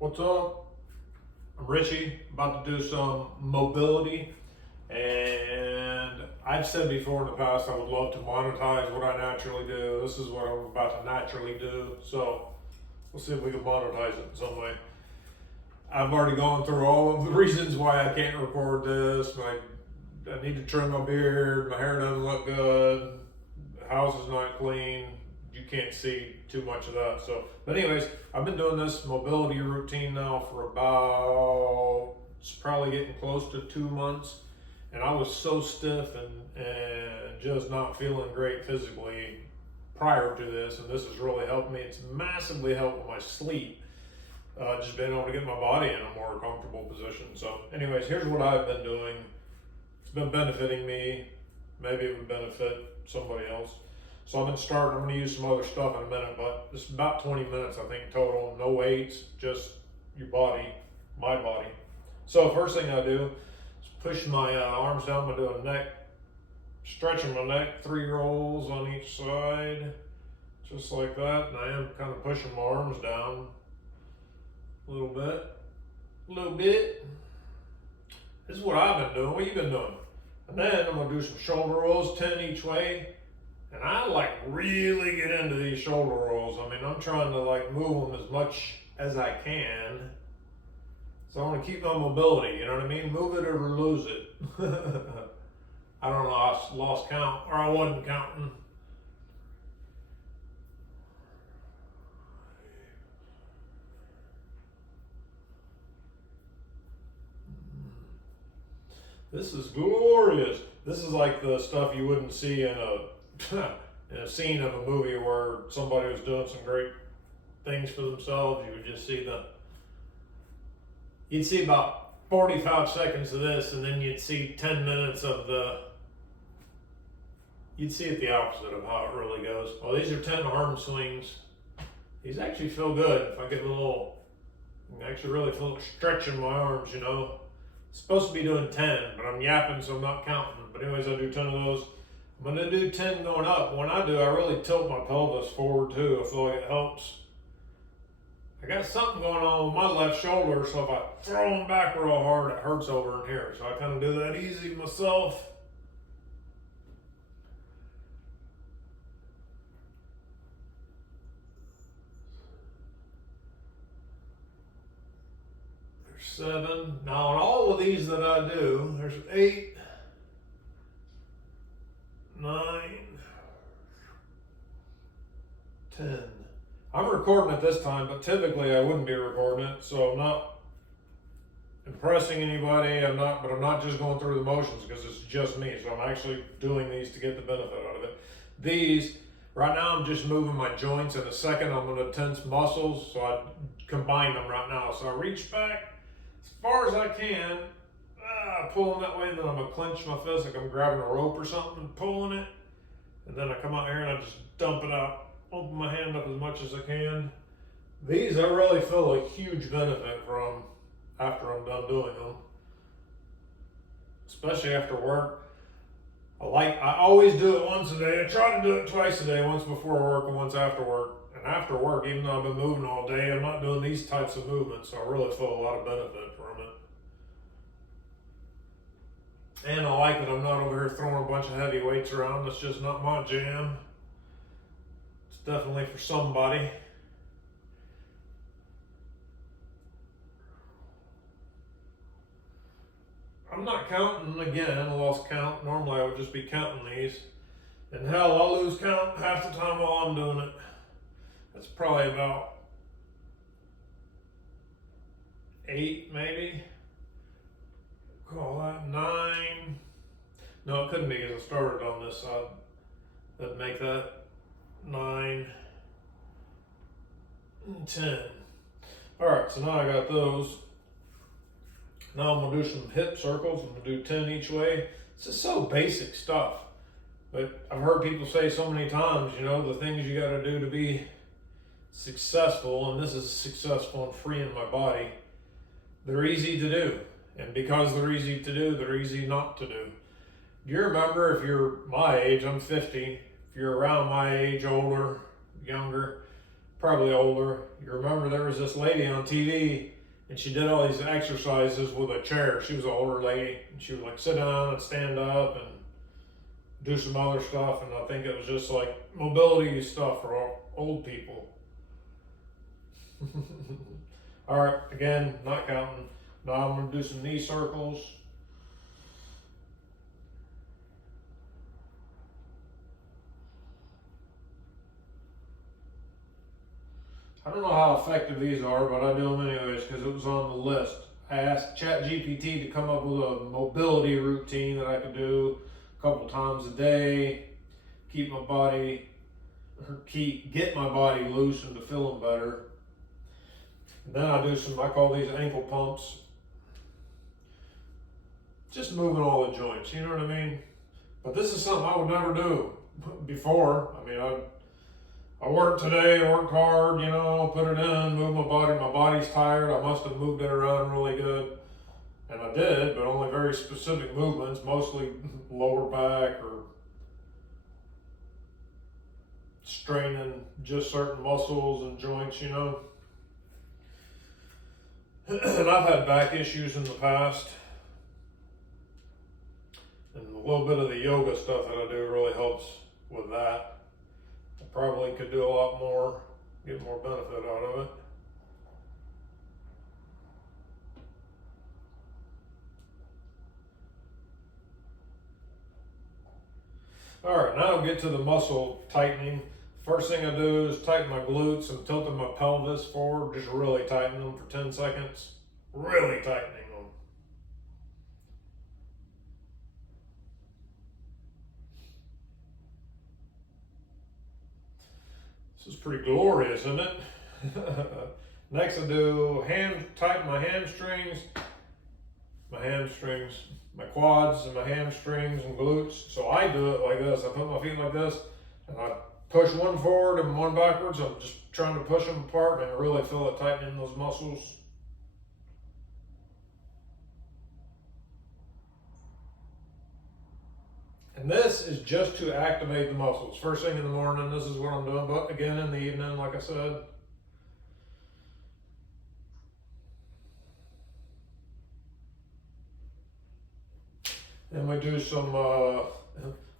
What's up? I'm Richie, about to do some mobility, and I've said before in the past I would love to monetize what I naturally do. This is what I'm about to naturally do, so we'll see if we can monetize it in some way. I've already gone through all of the reasons why I can't record this. I need to trim my beard, my hair doesn't look good, the house is not clean. You can't see too much of that. So, but anyways, I've been doing this mobility routine now for it's probably getting close to 2 months. And I was so stiff and just not feeling great physically prior to this. And this has really helped me. It's massively helped with my sleep. Just being able to get my body in a more comfortable position. So anyways, here's what I've been doing. It's been benefiting me. Maybe it would benefit somebody else. So I'm going to use some other stuff in a minute, but it's about 20 minutes, I think, total. No weights, just your body, my body. So first thing I do is push my arms down. I'm going to do a neck, stretching my neck, 3 rolls on each side, just like that. And I am kind of pushing my arms down a little bit. This is what I've been doing. What you been doing? And then I'm going to do some shoulder rolls, 10 each way. And I really get into these shoulder rolls. I mean, I'm trying to move them as much as I can. So I want to keep my mobility, you know what I mean? Move it or lose it. I don't know, I lost count, or I wasn't counting. This is glorious. This is like the stuff you wouldn't see in a scene of a movie where somebody was doing some great things for themselves. You would just see you'd see about 45 seconds of this, and then you'd see 10 minutes of you'd see it the opposite of how it really goes. Well, these are 10 arm swings. These actually feel good. If I get I actually really feel stretching my arms, you know. Supposed to be doing 10, but I'm yapping, so I'm not counting. But anyways, I do 10 of those. I'm going to do 10 going up. When I do, I really tilt my pelvis forward too. I feel like it helps. I got something going on with my left shoulder, so if I throw them back real hard, it hurts over in here. So I kind of do that easy myself. There's 7. Now on all of these that I do, there's 8, 9, 10. I'm recording it this time, but typically I wouldn't be recording it, so I'm not impressing anybody. I'm not just going through the motions because it's just me. So I'm actually doing these to get the benefit out of it. These, right now I'm just moving my joints. In a second I'm going to tense muscles, so I combine them right now. So I reach back as far as I can, pull them that way, and then I'm going to clench my fist like I'm grabbing a rope or something and pulling it. And then I come out here and I just dump it out. Open my hand up as much as I can. These I really feel a huge benefit from after I'm done doing them. Especially after work. I always do it once a day. I try to do it twice a day, once before work and once after work. And after work, even though I've been moving all day, I'm not doing these types of movements, so I really feel a lot of benefit from it. And I like that I'm not over here throwing a bunch of heavy weights around. That's just not my jam. It's definitely for somebody. I'm not counting again. I lost count. Normally I would just be counting these. And hell, I'll lose count half the time while I'm doing it. That's probably about 8 maybe. Call that 9. No, it couldn't be because I started on this side. That'd make that 9 and 10. Alright, so now I got those. Now I'm going to do some hip circles. I'm going to do 10 each way. It's just so basic stuff. But I've heard people say so many times, you know, the things you got to do to be successful, and this is successful in freeing my body, they're easy to do. And because they're easy to do, they're easy not to do. Do you remember, if you're my age, I'm 50, if you're around my age, older, younger, probably older, you remember there was this lady on TV and she did all these exercises with a chair. She was an older lady and she would like sit down and stand up and do some other stuff. And I think it was just like mobility stuff for old people. All right, again, not counting. Now I'm gonna do some knee circles. I don't know how effective these are, but I do them anyways because it was on the list. I asked ChatGPT to come up with a mobility routine that I could do a couple times a day, get my body loose and to feeling better. And then I do I call these ankle pumps. Just moving all the joints, you know what I mean? But this is something I would never do before. I mean, I worked today, I worked hard, put it in, move my body. My body's tired. I must have moved it around really good. And I did, but only very specific movements, mostly lower back or straining just certain muscles and joints, And I've had back issues in the past. And a little bit of the yoga stuff that I do really helps with that. I probably could do a lot more, get more benefit out of it. All right, now I'll get to the muscle tightening. First thing I do is tighten my glutes and tilting my pelvis forward, just really tightening them for 10 seconds. Really tightening them. This is pretty glorious, isn't it? Next I do tighten my hamstrings, my quads and my hamstrings and glutes. So I do it like this. I put my feet like this and I push one forward and one backwards. I'm just trying to push them apart and I really feel it tightening those muscles. And this is just to activate the muscles. First thing in the morning, this is what I'm doing, but again in the evening, like I said. Then we do some,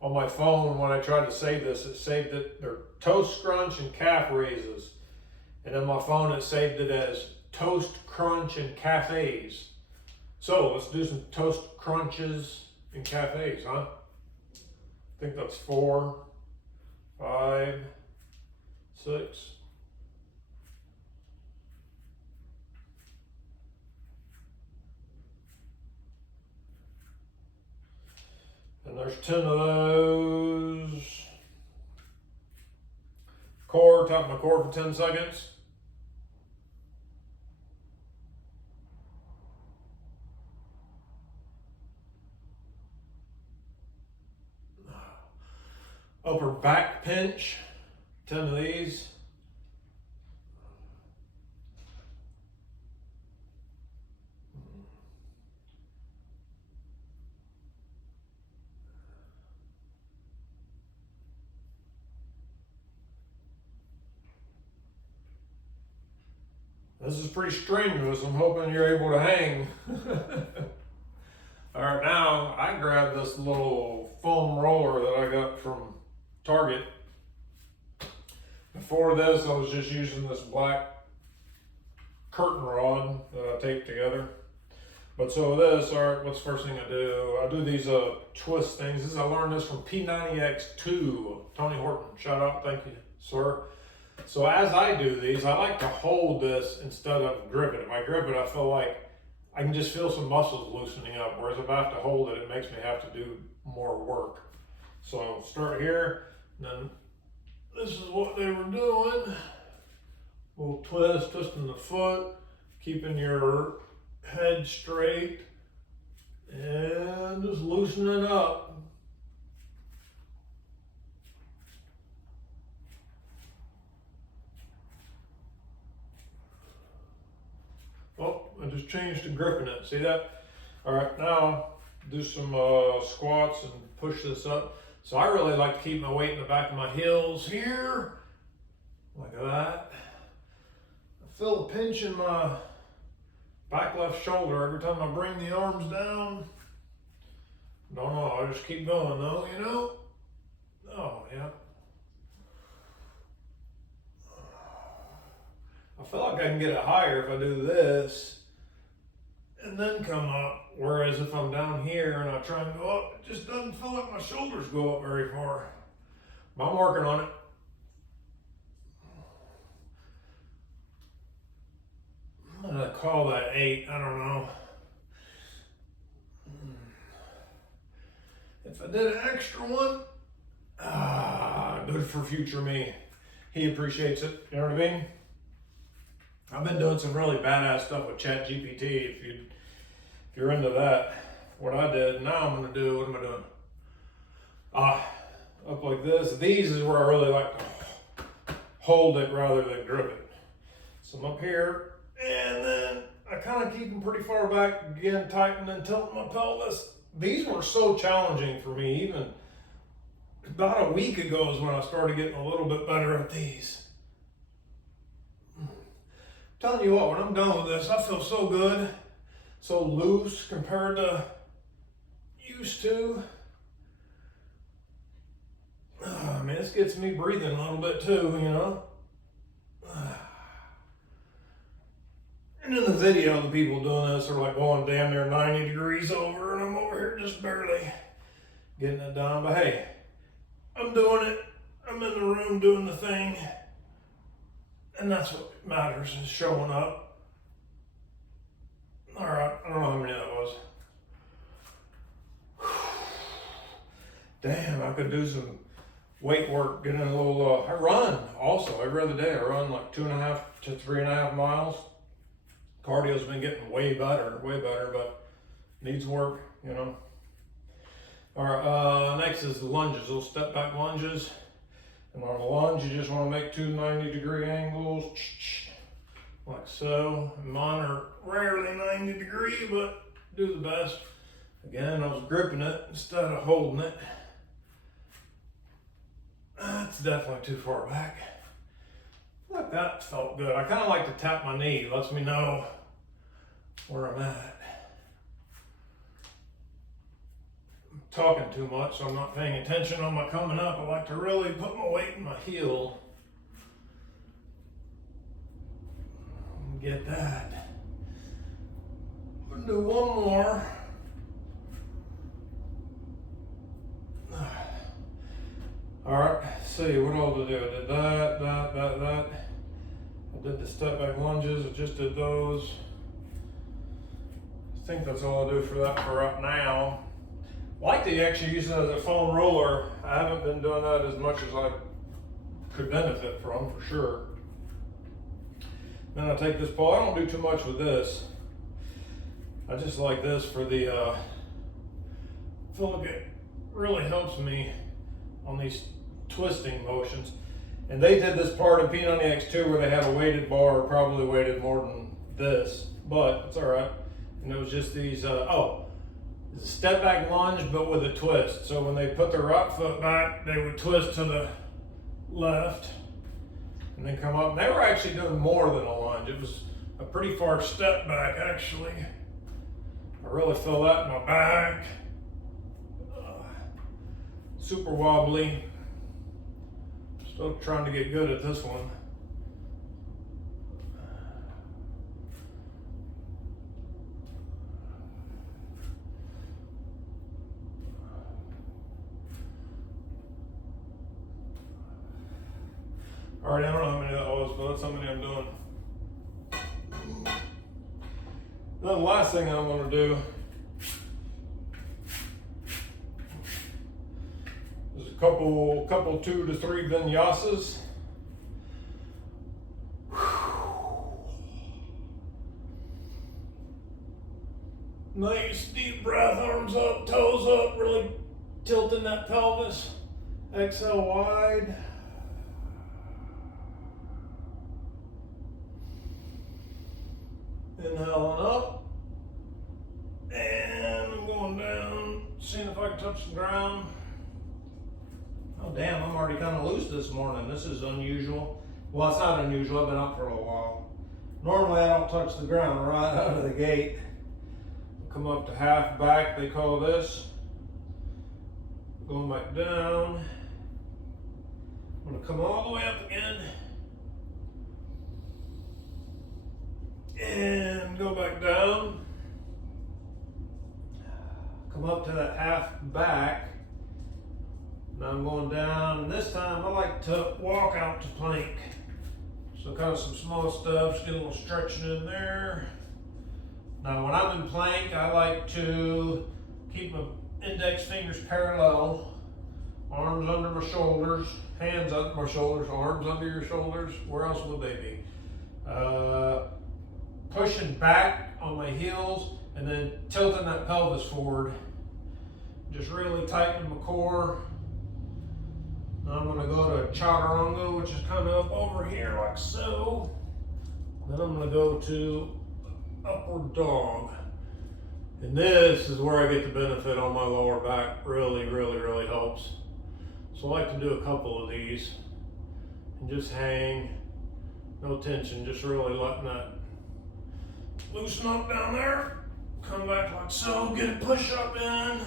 on my phone, when I tried to save this, it saved it, they're toast crunch and calf raises. And on my phone, it saved it as toast crunch and cafes. So let's do some toast crunches and cafes, huh? I think that's 4, 5, 6. And there's 10 of those. Tap my core for 10 seconds. Upper back pinch, 10 of these. This is pretty strenuous. I'm hoping you're able to hang. All right, now I grabbed this little foam roller that I got from Target. Before this, I was just using this black curtain rod that I taped together. But so this, all right, what's the first thing I do? I do these twist things. I learned this from P90X2, Tony Horton. Shout out, thank you, sir. So as I do these, I like to hold this instead of grip it. If I grip it, I feel like I can just feel some muscles loosening up. Whereas if I have to hold it, it makes me have to do more work. So I'll start here, and then this is what they were doing. We'll twisting the foot, keeping your head straight, and just loosening it up. Oh, I just changed to gripping it. See that? All right, now do some squats and push this up. So I really like to keep my weight in the back of my heels here, like that. feel a pinch in my back left shoulder every time I bring the arms down. Don't know, I just keep going though, you know? Oh, yeah. I feel like I can get it higher if I do this and then come up. Whereas if I'm down here and I try and go up, it just doesn't feel like my shoulders go up very far. But I'm working on it. I'm gonna call that 8, I don't know. If I did an extra one, good for future me. He appreciates it, you know what I mean? I've been doing some really badass stuff with ChatGPT. If you're into that, what I did, now I'm gonna do, what am I doing? Up like this. These is where I really like to hold it rather than grip it. So I'm up here, and then I kind of keep them pretty far back, again, tighten and tilt my pelvis. These were so challenging for me, even about a week ago is when I started getting a little bit better at these. Telling you what, when I'm done with this, I feel so good, so loose compared to used to. I mean, this gets me breathing a little bit too, you know. And in the video, the people doing this are like going damn near 90 degrees over, and I'm over here just barely getting it done. But hey, I'm doing it. I'm in the room doing the thing. And that's what matters, is showing up. All right, I don't know how many that was. Damn, I could do some weight work, get in a little, I run also every other day. I run like 2.5 to 3.5 miles. Cardio's been getting way better, but needs work, you know. All right, next is the lunges, little step back lunges. And on the lunge, you just want to make 2 90-degree angles, like so. Mine are rarely 90 degree, but do the best. Again, I was gripping it instead of holding it. That's definitely too far back. I feel like that felt good. I kind of like to tap my knee. It lets me know where I'm at. I'm talking too much, so I'm not paying attention on my coming up. I like to really put my weight in my heel. Get that. I'm gonna do one more. All right, let's see, what all did I do? I did that. I did the step back lunges, I just did those. I think that's all I do for that for right now. I like to actually use it as a foam roller. I haven't been doing that as much as I could benefit from, for sure. Then I take this ball, I don't do too much with this. I just like this for the, I feel like it really helps me on these twisting motions. And they did this part of P90 X2 where they had a weighted bar, probably weighted more than this, but it's all right. And it was just these, it's a step back lunge, but with a twist. So when they put their right foot back, they would twist to the left and then come up. And they were actually doing more than a lunge. It was a pretty far step back, actually. I really feel that in my back. Super wobbly. Still trying to get good at this one. All right, I don't know how many that was, but that's how many I'm doing. Then the last thing I'm going to do is a couple 2 to 3 vinyasas. Nice deep breath, arms up, toes up, really tilting that pelvis. Exhale wide. Inhaling up. And I'm going down, seeing if I can touch the ground. Oh damn, I'm already kind of loose this morning. This is unusual. Well, it's not unusual, I've been up for a while. Normally I don't touch the ground right out of the gate. Come up to half back, they call this. Going back down. I'm gonna come all the way up again. And go back down. Come up to that half back. Now I'm going down, and this time I like to walk out to plank. So kind of some small stuff, just get a little stretching in there. Now when I'm in plank, I like to keep my index fingers parallel, arms under my shoulders, hands under my shoulders, arms under your shoulders. Where else would they be? Pushing back on my heels and then tilting that pelvis forward. Just really tightening my core. Now I'm going to go to chaturanga, which is kind of up over here like so. Then I'm going to go to upward dog. And this is where I get the benefit on my lower back. Really, really, really helps. So I like to do a couple of these and just hang, no tension, just really letting that loosen up down there. Come back like so, get a push up in.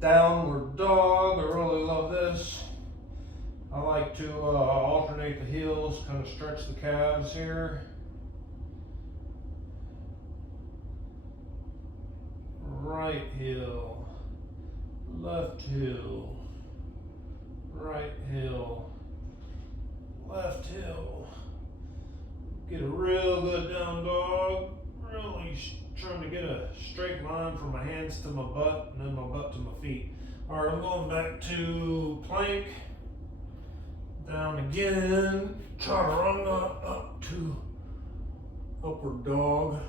Downward dog, I really love this. I like to alternate the heels, kind of stretch the calves here. Right heel, left heel, right heel, left heel. Get a real good down dog. Really trying to get a straight line from my hands to my butt and then my butt to my feet. All right, I'm going back to plank. Down again. Chaturanga up to upward dog.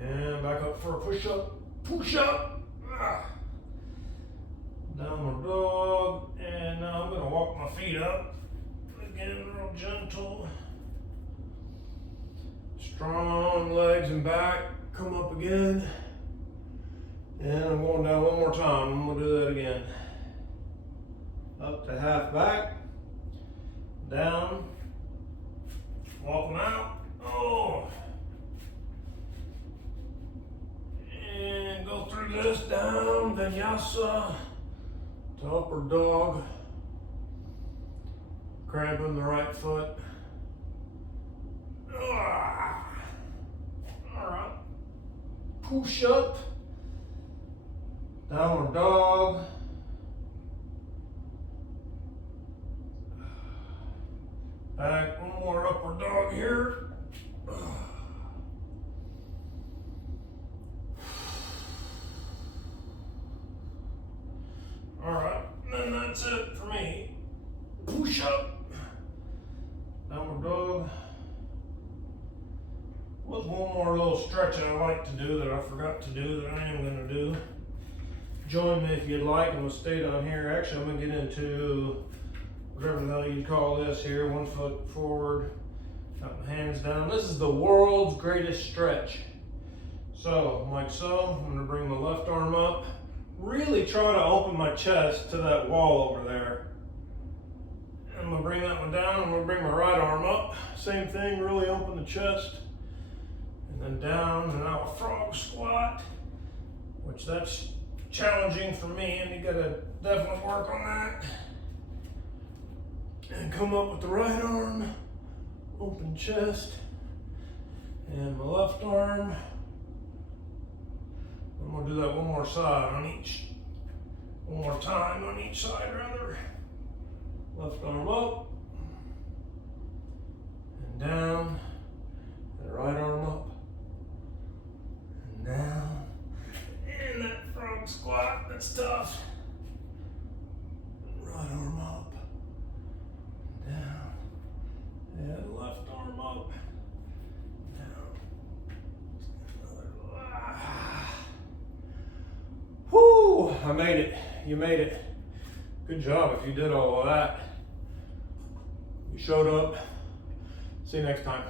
And back up for a push up. Push up. Downward dog. And now I'm going to walk my feet up. Again, real gentle. Strong legs and back. Come up again. And I'm going down one more time. I'm going to do that again. Up to half back. Down. Walking out. Oh. And go through this down. Vinyasa. To upward dog. Cramping the right foot. All right. Push up. Downward dog. Back, one more upward dog here. All right, and then that's it for me. Push up. Downward dog. What's one more little stretch I like to do that I forgot to do that I am going to do? Join me if you'd like, and we'll stay down here. Actually, I'm going to get into whatever the hell you call this here. 1 foot forward, got my hands down. This is the world's greatest stretch. So, like so, I'm going to bring my left arm up. Really try to open my chest to that wall over there. I'm going to bring that one down. I'm going to bring my right arm up. Same thing, really open the chest. And then down, and now a frog squat, which that's challenging for me, and you got to definitely work on that. And come up with the right arm, open chest, and my left arm. I'm going to do that one more time on each side rather. Left arm up and down, and the right arm up and down. And that frog squat, that's tough. Right arm up and down, and left arm up, down. Whoo! I made it. You made it. Good job if you did all of that. You showed up. See you next time.